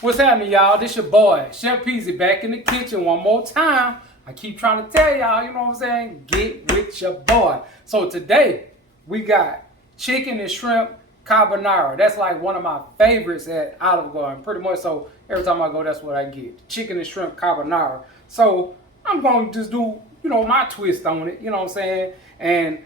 What's happening, y'all? This your boy, Chef Peasy, back in the kitchen one more time. I keep trying to tell y'all, you know what I'm saying? Get with your boy. So today, we got chicken and shrimp carbonara. That's like one of my favorites at Olive Garden. Pretty much so every time I go, that's what I get. Chicken and shrimp carbonara. So I'm going to just do, my twist on it, you know what I'm saying? And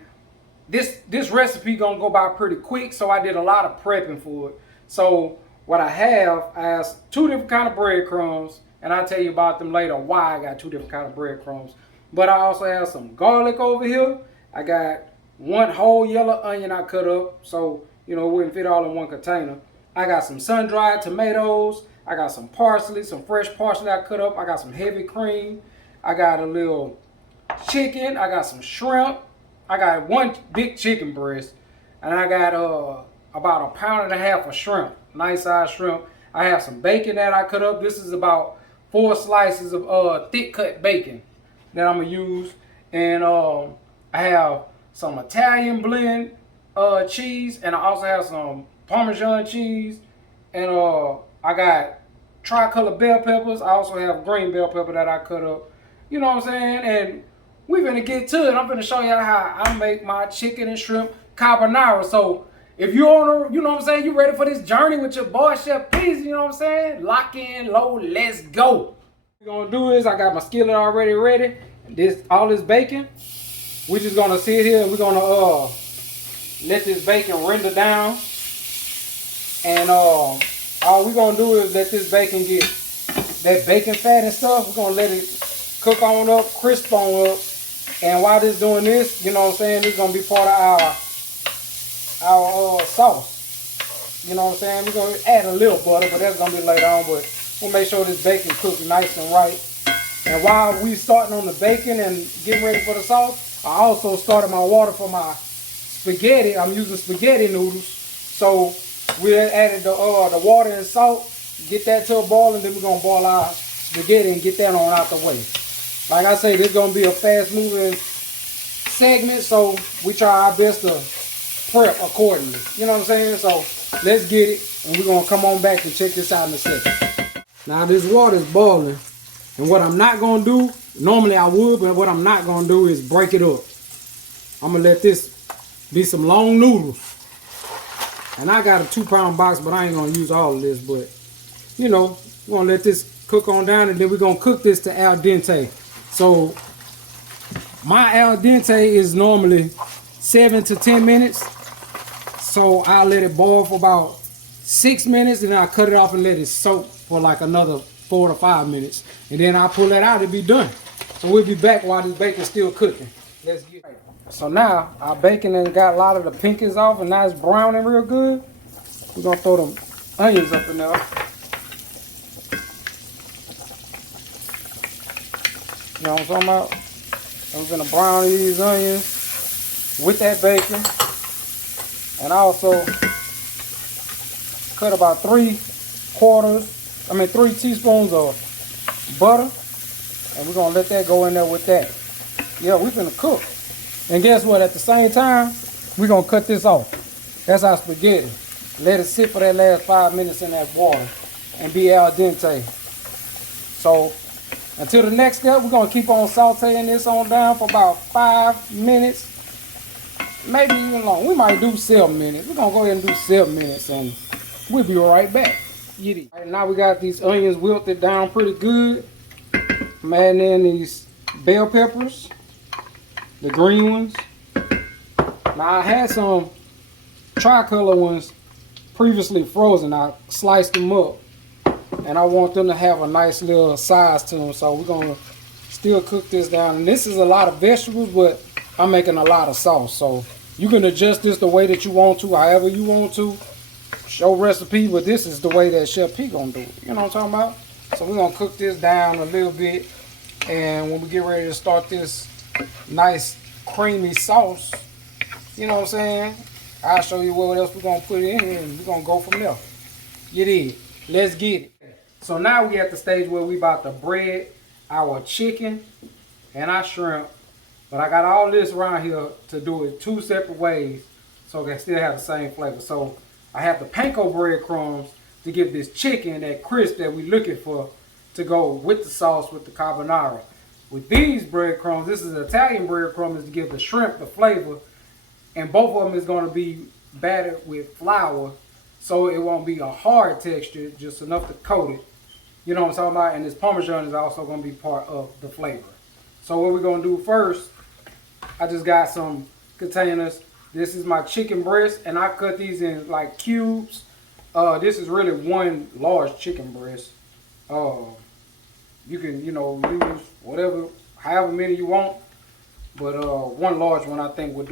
this recipe gonna go by pretty quick, so I did a lot of prepping for it. So what I have two different kind of breadcrumbs, and I'll tell you about them later why I got two different kind of breadcrumbs. But I also have some garlic over here. I got one whole yellow onion I cut up, so it wouldn't fit all in one container. I got some sun-dried tomatoes. I got some parsley, some fresh parsley I cut up. I got some heavy cream. I got a little chicken. I got some shrimp. I got one big chicken breast, and I got about 1.5 pounds of shrimp, nice size shrimp. I have some bacon that I cut up. This is about 4 slices of thick cut bacon that I'm gonna use, and I have some Italian blend cheese, and I also have some Parmesan cheese, and I got tricolor bell peppers. I also have green bell pepper that I cut up. You know what I'm saying? And we're gonna get to it. I'm gonna show y'all how I make my chicken and shrimp carbonara. So if you on you know what I'm saying, you ready for this journey with your boy Chef Peasy, you know what I'm saying? Lock in, low, let's go. What we're gonna do is I got my skillet already ready. All this bacon. We're just gonna sit here and we're gonna let this bacon render down. And all we're gonna do is let this bacon get that bacon fat and stuff. We're gonna let it cook on up, crisp on up. And while this doing this, you know what I'm saying, this is gonna be part of our sauce. You know what I'm saying? We're gonna add a little butter, but that's gonna be later on. But we'll make sure this bacon cooks nice and right. And while we starting on the bacon and getting ready for the sauce, I also started my water for my spaghetti. I'm using spaghetti noodles. So we added the water and salt, get that to a boil, and then we're gonna boil our spaghetti and get that on out the way. Like I say, this is going to be a fast-moving segment, so we try our best to prep accordingly. You know what I'm saying? So let's get it, and we're going to come on back and check this out in a second. Now, this water is boiling, and what I'm not going to do, normally I would, but what I'm not going to do is break it up. I'm going to let this be some long noodles. And I got a 2-pound box, but I ain't going to use all of this, but, we're going to let this cook on down, and then we're going to cook this to al dente. So my al dente is normally 7 to 10 minutes. So I'll let it boil for about 6 minutes, and then I'll cut it off and let it soak for like another 4 to 5 minutes. And then I'll pull that out and be done. So we'll be back while this bacon's still cooking. Let's get it. So now our bacon has got a lot of the pinkies off, and now it's browning real good. We're gonna throw them onions up in there. You know what I'm talking about? And we're gonna brown these onions with that bacon. And I also cut about 3 teaspoons of butter. And we're gonna let that go in there with that. Yeah, we're gonna cook. And guess what? At the same time, we're gonna cut this off. That's our spaghetti. Let it sit for that last 5 minutes in that water and be al dente. So until the next step, we're going to keep on sauteing this on down for about 5 minutes, maybe even longer. We might do 7 minutes. We're going to go ahead and do 7 minutes, and we'll be right back. Right, now we got these onions wilted down pretty good. I'm adding in these bell peppers, the green ones. Now I had some tricolor ones previously frozen. I sliced them up. And I want them to have a nice little size to them. So we're going to still cook this down. And this is a lot of vegetables, but I'm making a lot of sauce. So you can adjust this the way that you want to, however you want to. Show recipe, but this is the way that Chef P going to do it. You know what I'm talking about? So we're going to cook this down a little bit. And when we get ready to start this nice creamy sauce, you know what I'm saying? I'll show you what else we're going to put in here, and we're going to go from there. You did. Let's get it. So now we at the stage where we about to bread our chicken and our shrimp. But I got all this around here to do it 2 separate ways so it can still have the same flavor. So I have the panko breadcrumbs to give this chicken that crisp that we're looking for to go with the sauce with the carbonara. With these breadcrumbs, this is Italian breadcrumbs to give the shrimp the flavor, and both of them is going to be battered with flour, so it won't be a hard texture, just enough to coat it. You know what I'm talking about? And this Parmesan is also going to be part of the flavor. So what we're going to do first, I just got some containers. This is my chicken breast, and I cut these in like cubes. This is really one large chicken breast. You can, use whatever, however many you want, but one large one I think would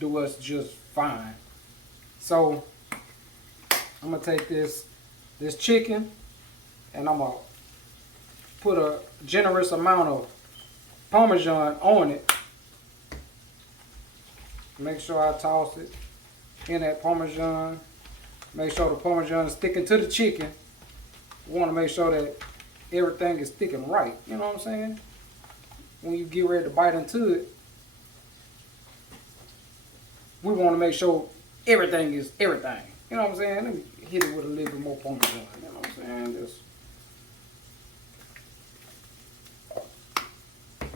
do us just fine. So I'm gonna take this chicken, and I'm gonna put a generous amount of Parmesan on it. Make sure I toss it in that Parmesan. Make sure the Parmesan is sticking to the chicken. We want to make sure that everything is sticking right. You know what I'm saying? When you get ready to bite into it, we want to make sure everything is everything. You know what I'm saying? Let me hit it with a little bit more Parmesan. You know what I'm saying? Just,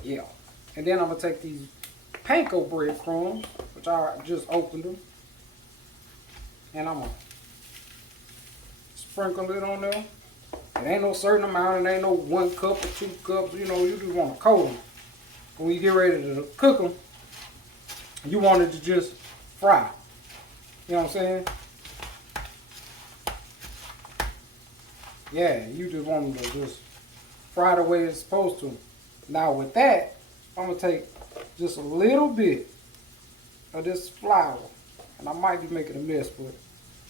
yeah. And then I'm going to take these panko breadcrumbs, which I just opened them, and I'm going to sprinkle it on there. It ain't no certain amount, it ain't no 1 cup or 2 cups, you just want to coat them. When you get ready to cook them, you want it to just fry. You know what I'm saying? Yeah, you just want them to just fry the way it's supposed to. Now with that, I'm going to take just a little bit of this flour. And I might be making a mess, but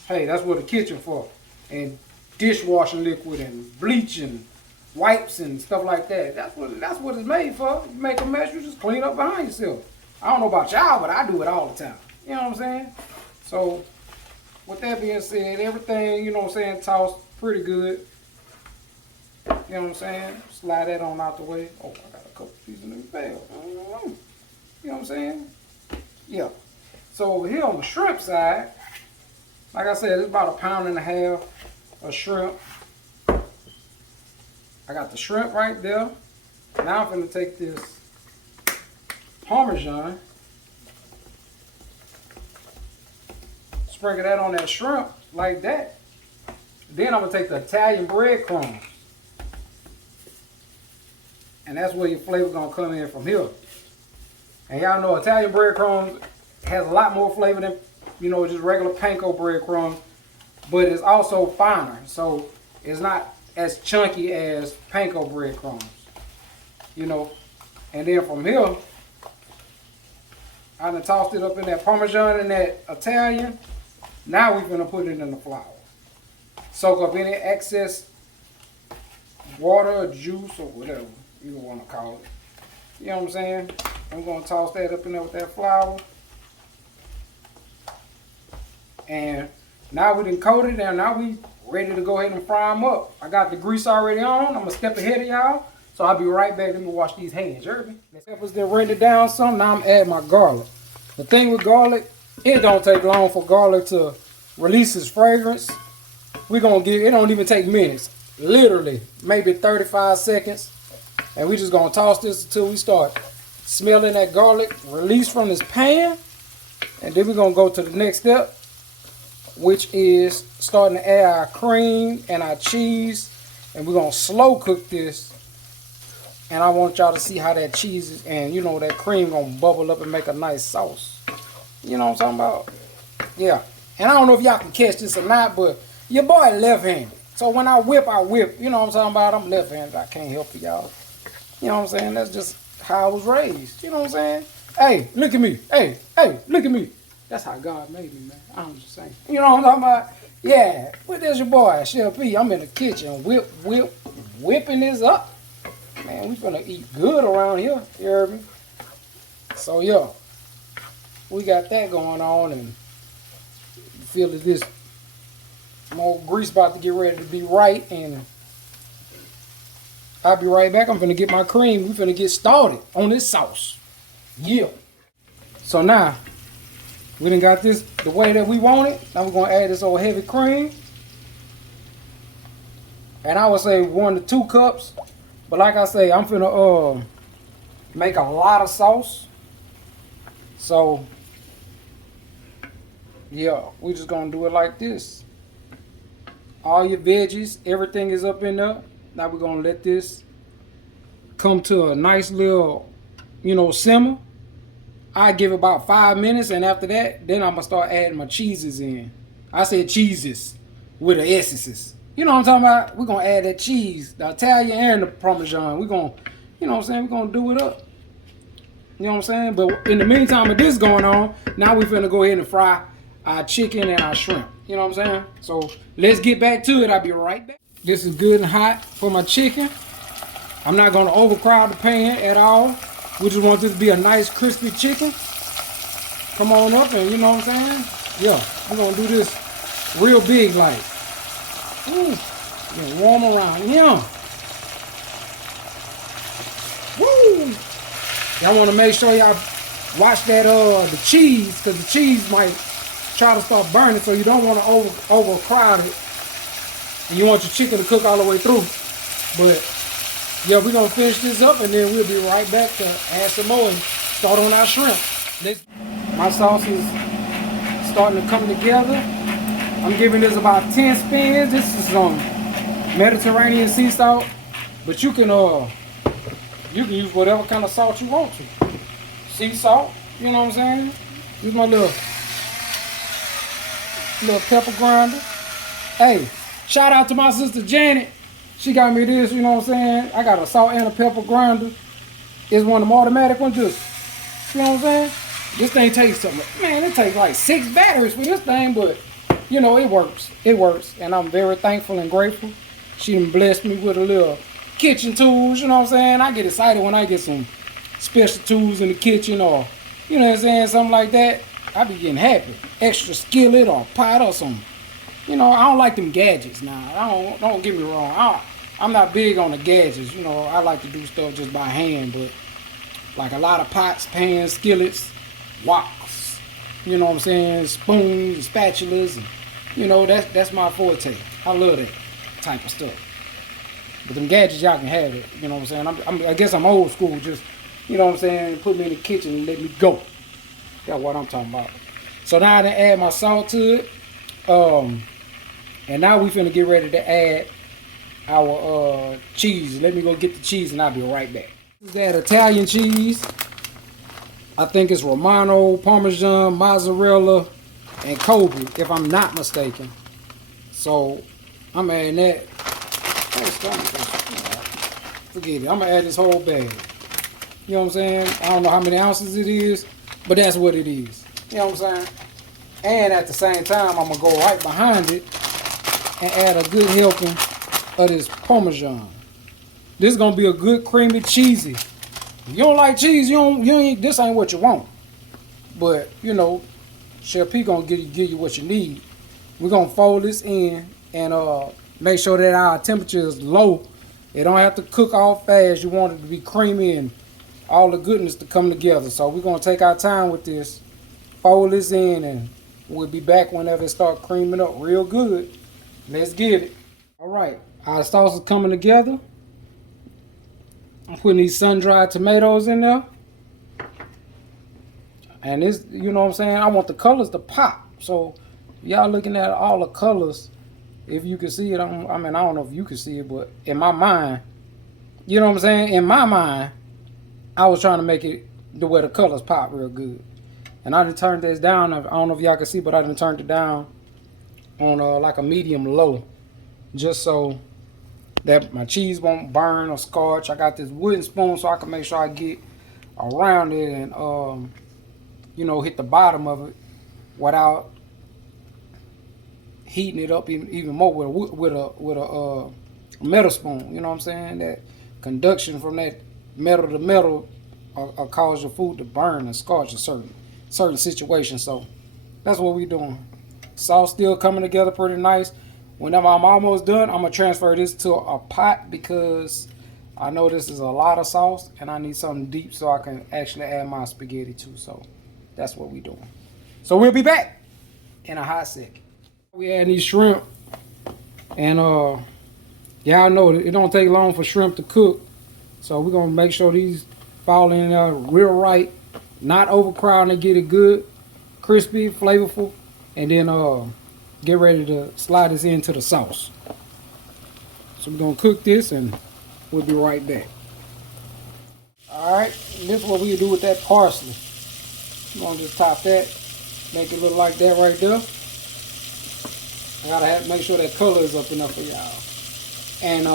hey, that's what the kitchen for. And dishwashing liquid and bleach and wipes and stuff like that. That's what it's made for. You make a mess, you just clean up behind yourself. I don't know about y'all, but I do it all the time. You know what I'm saying? So, with that being said, everything, tossed pretty good. You know what I'm saying? Slide that on out the way. Oh, I got a couple pieces in the bag. You know what I'm saying? Yeah. So over here on the shrimp side, like I said, it's about 1.5 pounds of shrimp. I got the shrimp right there. Now I'm going to take this Parmesan, sprinkle that on that shrimp like that. Then I'm going to take the Italian breadcrumbs. And that's where your flavor going to come in from here. And y'all know Italian breadcrumbs has a lot more flavor than, just regular panko breadcrumbs. But it's also finer. So it's not as chunky as panko breadcrumbs. And then from here, I done tossed it up in that Parmesan and that Italian. Now we're going to put it in the flour. Soak up any excess water or juice or whatever you want to call it. You know what I'm saying? I'm going to toss that up in there with that flour. And now we done coated it, and now we ready to go ahead and fry them up. I got the grease already on. I'm going to step ahead of y'all. So I'll be right back. Let me wash these hands. You heard me? The peppers, they're ready down some. Now I'm adding my garlic. The thing with garlic, it don't take long for garlic to release its fragrance. It don't even take minutes. Literally, maybe 35 seconds. And we just going to toss this until we start smelling that garlic release from this pan. And then we're going to go to the next step, which is starting to add our cream and our cheese. And we're going to slow cook this. And I want y'all to see how that cheese is, and that cream going to bubble up and make a nice sauce. You know what I'm talking about? Yeah. And I don't know if y'all can catch this or not, but your boy left-handed. So when I whip, You know what I'm talking about? I'm left-handed. I can't help it, y'all. You know what I'm saying? That's just how I was raised. You know what I'm saying? Hey, look at me. Hey, look at me. That's how God made me, man. I'm just saying. You know what I'm talking about? Yeah. But there's your boy, Chef P. I'm in the kitchen whipping this up. Man, we finna eat good around here. You heard me? So, yeah. We got that going on, and you feel that this more grease about to get ready to be right, and I'll be right back. I'm finna get my cream. We finna get started on this sauce. Yeah. So now, we done got this the way that we want it. Now we're gonna add this old heavy cream. And I would say 1 to 2 cups. But like I say, I'm finna make a lot of sauce. So yeah, we just gonna do it like this. All your veggies, everything is up in there. Now we're gonna let this come to a nice little, simmer. I give it about 5 minutes, and after that, then I'm gonna start adding my cheeses in. I said cheeses with the essences. You know what I'm talking about? We're gonna add that cheese, the Italian and the Parmesan. We're gonna, we're gonna do it up. You know what I'm saying? But in the meantime, with this going on, now we're finna go ahead and fry our chicken and our shrimp. You know what I'm saying? So let's get back to it. I'll be right back. This is good and hot for my chicken. I'm not gonna overcrowd the pan at all. We just want this to be a nice crispy chicken. Come on up and you know what I'm saying? Yeah, we're gonna do this real big like. Ooh, warm around. Yeah. Woo! Y'all want to make sure y'all watch that the cheese, because the cheese might try to start burning, so you don't want to overcrowd it. And you want your chicken to cook all the way through. But yeah, we're gonna finish this up and then we'll be right back to add some more and start on our shrimp. My sauce is starting to come together. I'm giving this about 10 spins. This is some Mediterranean sea salt, but you can use whatever kind of salt you want to. Sea salt, you know what I'm saying? Use my little pepper grinder. Hey, shout out to my sister Janet. She got me this, you know what I'm saying? I got a salt and a pepper grinder. It's one of them automatic ones, just, you know what I'm saying? This thing takes something, man, it takes like 6 batteries for this thing, but you know, it works. It works. And I'm very thankful and grateful. She done blessed me with a little kitchen tools, you know what I'm saying? I get excited when I get some special tools in the kitchen or, you know what I'm saying, something like that. I be getting happy. Extra skillet or pot or something. You know, I don't like them gadgets now. Don't get me wrong. I'm not big on the gadgets. You know, I like to do stuff just by hand, but like a lot of pots, pans, skillets, woks, you know what I'm saying, spoons, spatulas, and, you know, that's my forte. I love that type of stuff. But them gadgets, y'all can have it. You know what I'm saying? I guess I'm old school. Just, you know what I'm saying, put me in the kitchen and let me go. That's what I'm talking about. So now I done add my salt to it. And now we finna get ready to add our cheese. Let me go get the cheese and I'll be right back. This is that Italian cheese. I think it's Romano, Parmesan, mozzarella, and Kobe, if I'm not mistaken. So I'm adding that. Forget it. I'm gonna add this whole bag. You know what I'm saying? I don't know how many ounces it is, but that's what it is. You know what I'm saying? And at the same time, I'm gonna go right behind it and add a good helping of this Parmesan. This is gonna be a good creamy cheesy. If you don't like cheese, this ain't what you want. But you know, Chef P gonna give you what you need. We're gonna fold this in and make sure that our temperature is low. It don't have to cook all fast. You want it to be creamy and all the goodness to come together. So we're gonna take our time with this, fold this in, and we'll be back whenever it start creaming up real good. Let's get it. All right, our sauce is coming together. I'm putting these sun-dried tomatoes in there. And this, you know what I'm saying, I want the colors to pop. So y'all looking at all the colors, if you can see it, I don't know if you can see it, but in my mind, you know what I'm saying? In my mind, I was trying to make it the way the colors pop real good. And I done turned this down. I don't know if y'all can see, but I done turned it down on like a medium low, just so that my cheese won't burn or scorch. I got this wooden spoon so I can make sure I get around it and you know, hit the bottom of it without heating it up even more with a metal spoon. You know what I'm saying? That conduction from that metal to metal will cause your food to burn and scorch in certain situations. So that's what we're doing. Sauce still coming together pretty nice. Whenever I'm almost done, I'm gonna transfer this to a pot because I know this is a lot of sauce and I need something deep so I can actually add my spaghetti too. So that's what we're doing. So we'll be back in a hot second. We add these shrimp and Y'all know it don't take long for shrimp to cook. So we're going to make sure these fall in there real right. Not overcrowding to get it good, crispy, flavorful. And then get ready to slide this into the sauce. So we're going to cook this and we'll be right back. Alright, this is what we do with that parsley. I'm going to just top that. Make it look like that right there. I gotta make sure that color is up enough for y'all. And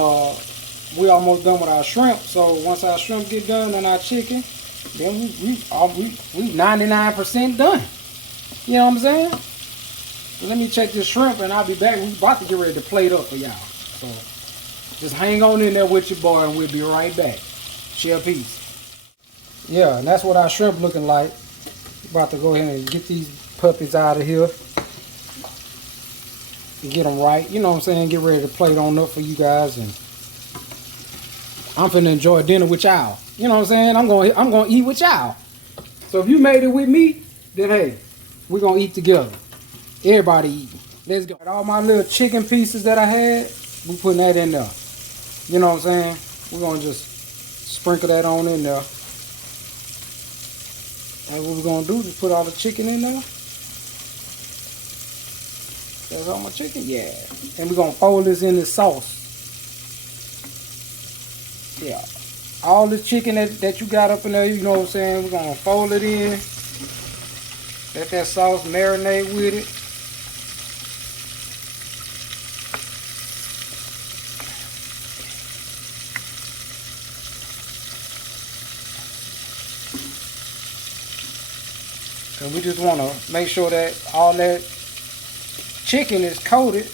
we almost done with our shrimp. So once our shrimp get done and our chicken, then we 99% done. You know what I'm saying? So let me check this shrimp and I'll be back. We about to get ready to plate up for y'all. So just hang on in there with your boy and we'll be right back. Chef Peace. Yeah, and that's what our shrimp looking like. About to go ahead and get these puppies out of here. Get them right, you know what I'm saying, get ready to plate on up for you guys, and I'm finna enjoy dinner with y'all. You know what I'm saying? I'm gonna eat with y'all. So if you made it with me, then hey, we're gonna eat together. Everybody eating. Let's go. All my little chicken pieces that I had, we putting that in there. You know what I'm saying? We're gonna just sprinkle that on in there. That's what we're gonna do, just put all the chicken in there. That's all my chicken, yeah. And we're gonna fold this in the sauce. Yeah. All the chicken that you got up in there, you know what I'm saying, we're gonna fold it in. Let that sauce marinate with it. And we just wanna make sure that all that chicken is coated.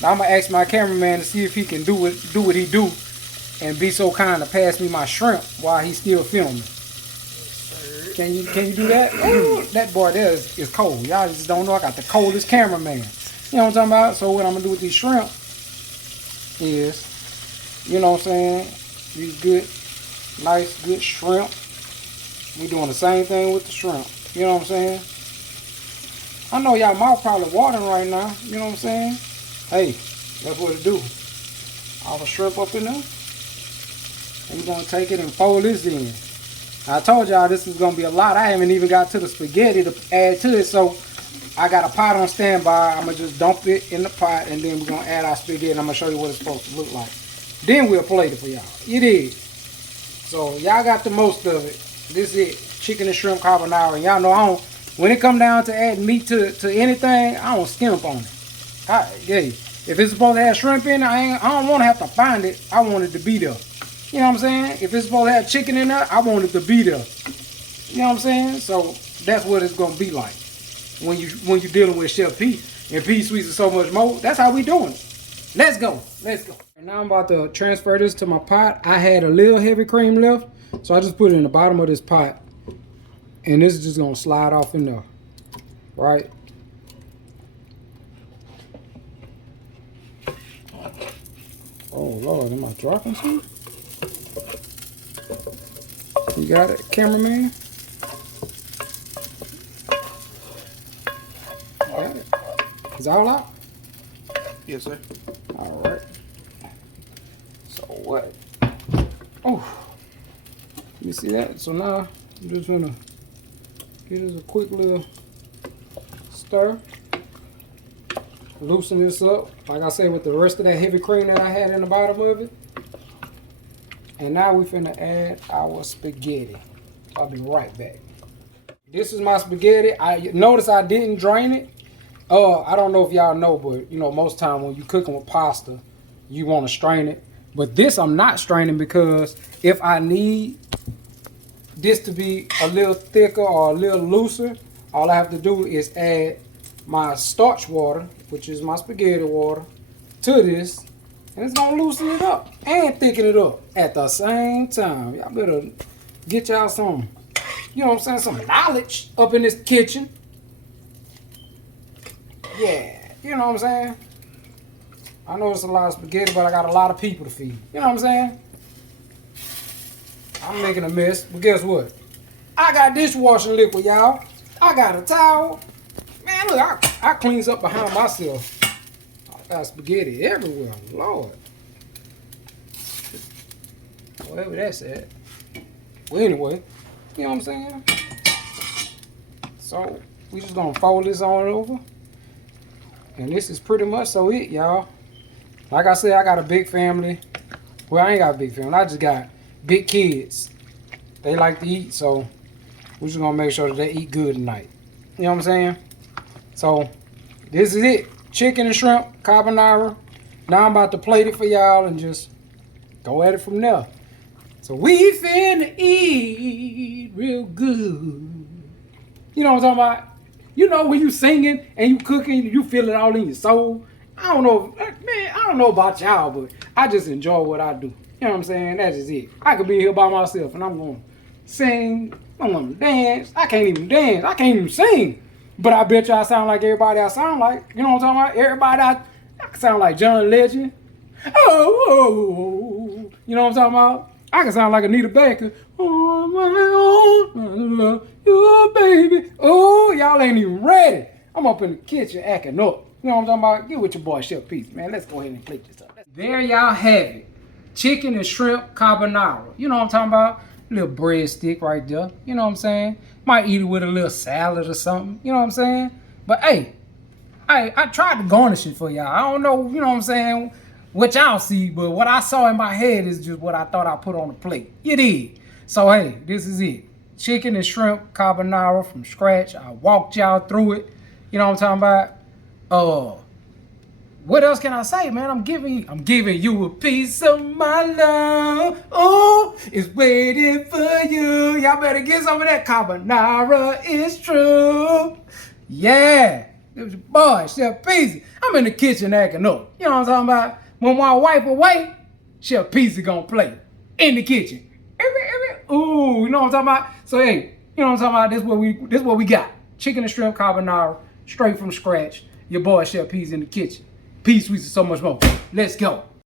Now I'm gonna ask my cameraman to see if he can do what he do, and be so kind to pass me my shrimp while he's still filming. Can you do that? Ooh, that boy there is cold. Y'all just don't know I got the coldest cameraman. You know what I'm talking about? So what I'm gonna do with these shrimp is, you know what I'm saying, these good, nice, good shrimp. We doing the same thing with the shrimp. You know what I'm saying? I know y'all mouth probably watering right now, you know what I'm saying? Hey, that's what it do. All the shrimp up in there. And we're gonna take it and fold this in. I told y'all this is gonna be a lot. I haven't even got to the spaghetti to add to it, so I got a pot on standby. I'm gonna just dump it in the pot and then we're gonna add our spaghetti and I'm gonna show you what it's supposed to look like. Then we'll plate it for y'all. It is. So y'all got the most of it. This is it. Chicken and shrimp carbonara. And y'all know I don't. When it come down to adding meat to anything, I don't skimp on it. If it's supposed to have shrimp in it, I don't want to have to find it. I want it to be there. You know what I'm saying? If it's supposed to have chicken in there, I want it to be there. You know what I'm saying? So that's what it's gonna be like when you're dealing with Chef P. And P Sweets is so much more. That's how we doing it. Let's go. Let's go. And now I'm about to transfer this to my pot. I had a little heavy cream left, so I just put it in the bottom of this pot. And this is just gonna slide off in there, right? Oh Lord, am I dropping something? You got it, cameraman? Got it. Is all out? Yes, sir. All right. So what? Oh, you see that? So now I'm just gonna give this a quick little stir. Loosen this up, like I said, with the rest of that heavy cream that I had in the bottom of it. And now we finna add our spaghetti. I'll be right back. This is my spaghetti. I notice I didn't drain it. I don't know if y'all know, but you know, most time when you cooking with pasta, you want to strain it. But this I'm not straining because if I need this to be a little thicker or a little looser, all I have to do is add my starch water, which is my spaghetti water, to this, and it's gonna loosen it up and thicken it up at the same time. Y'all better get y'all some, you know what I'm saying, some knowledge up in this kitchen. Yeah, you know what I'm saying? I know it's a lot of spaghetti, but I got a lot of people to feed. You know what I'm saying? I'm making a mess, but guess what? I got dishwashing liquid, y'all. I got a towel. Man, look, I cleans up behind myself. I got spaghetti everywhere, Lord. wherever that's at. Well, anyway, you know what I'm saying? So, we just gonna fold this on over. And this is pretty much so it, y'all. Like I said, I got a big family. Well, I ain't got a big family. I just got big kids. They like to eat, so we're just gonna make sure that they eat good tonight. You know what I'm saying? So, this is it. Chicken and shrimp, carbonara. Now I'm about to plate it for y'all and just go at it from there. So we finna eat real good. You know what I'm talking about? You know when you singing and you cooking, you feel it all in your soul. I don't know, man, I don't know about y'all, but I just enjoy what I do. You know what I'm saying? That is it. I could be here by myself and I'm gonna sing, I'm gonna dance. I can't even dance. I can't even sing. But I bet you I sound like everybody I sound like. You know what I'm talking about? Everybody I can sound like John Legend. Oh, you know what I'm talking about? I can sound like Anita Baker. On my own, I love you, baby. Oh, y'all ain't even ready. I'm up in the kitchen acting up. You know what I'm talking about? Get with your boy Chef Peace, man. Let's go ahead and plate this up. There y'all have it. Chicken and shrimp carbonara. You know what I'm talking about? Little breadstick right there. You know what I'm saying? Might eat it with a little salad or something. You know what I'm saying? But hey, I tried to garnish it for y'all. I don't know, you know what I'm saying, what y'all see, but what I saw in my head is just what I thought I put on the plate. You did. So hey, this is it. Chicken and shrimp carbonara from scratch. I walked y'all through it. You know what I'm talking about? What else can I say, man? I'm giving you a piece of my love. Oh, it's waiting for you. Y'all better get some of that carbonara. It's true. Yeah. It was your boy, Chef Peasy. I'm in the kitchen acting up. You know what I'm talking about? When my wife away, Chef Peasy gonna play in the kitchen. Ooh, you know what I'm talking about? So hey, you know what I'm talking about? This what we got. Chicken and shrimp carbonara, straight from scratch. Your boy Chef Peasy in the kitchen. Peace, sweets, and so much more. Let's go.